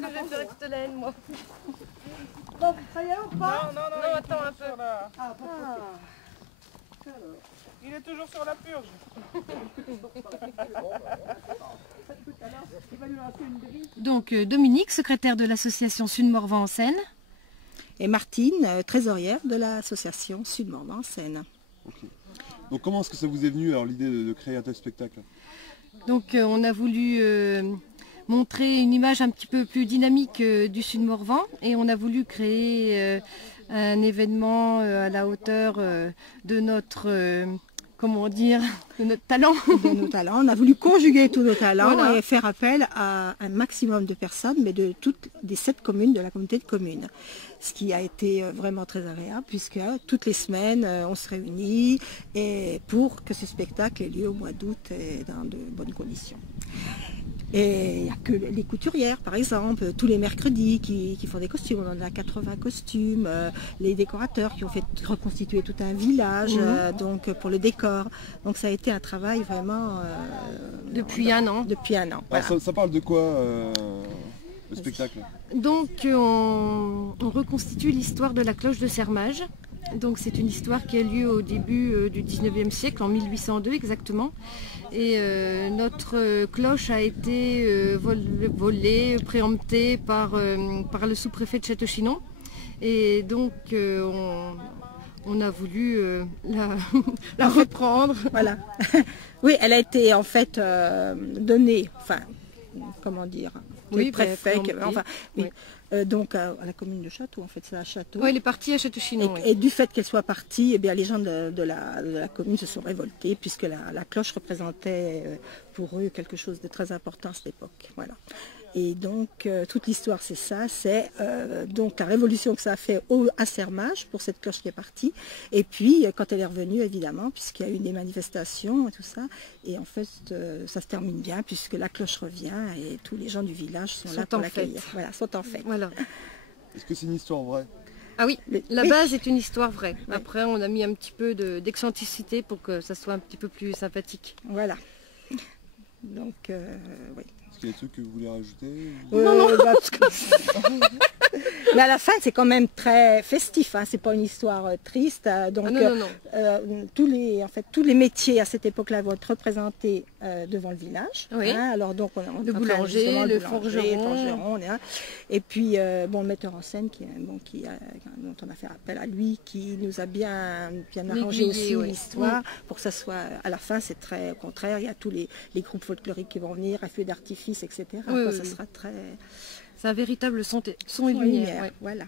que je vais faire que je te la haine, moi. Bon, ça y est ou pas? Non, attends un peu. Ah, bon, ok. Il est toujours sur la purge. Donc Dominique, secrétaire de l'association Sud-Morvan en Seine. Et Martine, trésorière de l'association Sud-Morvan en Seine. Okay. Donc comment est-ce que ça vous est venu alors l'idée de créer un tel spectacle? Donc on a voulu montrer une image un petit peu plus dynamique du Sud-Morvan et on a voulu créer un événement à la hauteur de notre, comment dire, de notre talent. De nos talents. On a voulu conjuguer tous nos talents voilà. Et faire appel à un maximum de personnes, mais de toutes les 7 communes de la communauté de communes. Ce qui a été vraiment très agréable, puisque toutes les semaines, on se réunit et pour que ce spectacle ait lieu au mois d'août et dans de bonnes conditions. Et il n'y a que les couturières, par exemple, tous les mercredis qui font des costumes. On en a 80 costumes, les décorateurs qui ont fait reconstituer tout un village donc pour le décor. Donc ça a été un travail vraiment... depuis un an. Depuis un an. Voilà. Alors ça parle de quoi le spectacle? Donc on reconstitue l'histoire de la cloche de Sermage. Donc c'est une histoire qui a lieu au début du 19e siècle, en 1802 exactement. Et notre cloche a été volée, préemptée par le sous-préfet de Château-Chinon. Et donc on a voulu la reprendre. Voilà. Oui, elle a été en fait donnée, enfin, comment dire, oui, préfet, enfin, oui. Oui. Donc à la commune de Château, en fait, c'est à Château. Oui, elle est partie à Château-Chinon. Et du fait qu'elle soit partie, eh bien, les gens de la commune se sont révoltés, puisque la cloche représentait pour eux quelque chose de très important à cette époque. Voilà. Et donc toute l'histoire c'est ça, c'est donc la révolution que ça a fait à Sermage pour cette cloche qui est partie. Et puis quand elle est revenue évidemment, puisqu'il y a eu des manifestations et tout ça, et en fait ça se termine bien puisque la cloche revient et tous les gens du village sont là pour l'accueillir. Voilà, sont en fête. Voilà. Est-ce que c'est une histoire vraie? Ah oui, la oui. base est une histoire vraie. Oui. Après on a mis un petit peu d'excentricité pour que ça soit un petit peu plus sympathique. Voilà. Donc oui. Est-ce qu'il y a des trucs que vous voulez rajouter? Non. Mais à la fin, c'est quand même très festif. Hein. C'est pas une histoire triste. Donc, tous les métiers à cette époque-là vont être représentés devant le village. Oui. Hein. Alors donc, on le boulanger, le forgeron. Hein. Et puis, bon, le metteur en scène dont on a fait appel à lui, qui nous a bien arrangé aussi l'histoire pour que ça soit. À la fin, c'est très au contraire. Il y a tous les groupes folkloriques qui vont venir, un feu d'artifice, etc. Oui, ça sera très. C'est un véritable son et lumière. Voilà.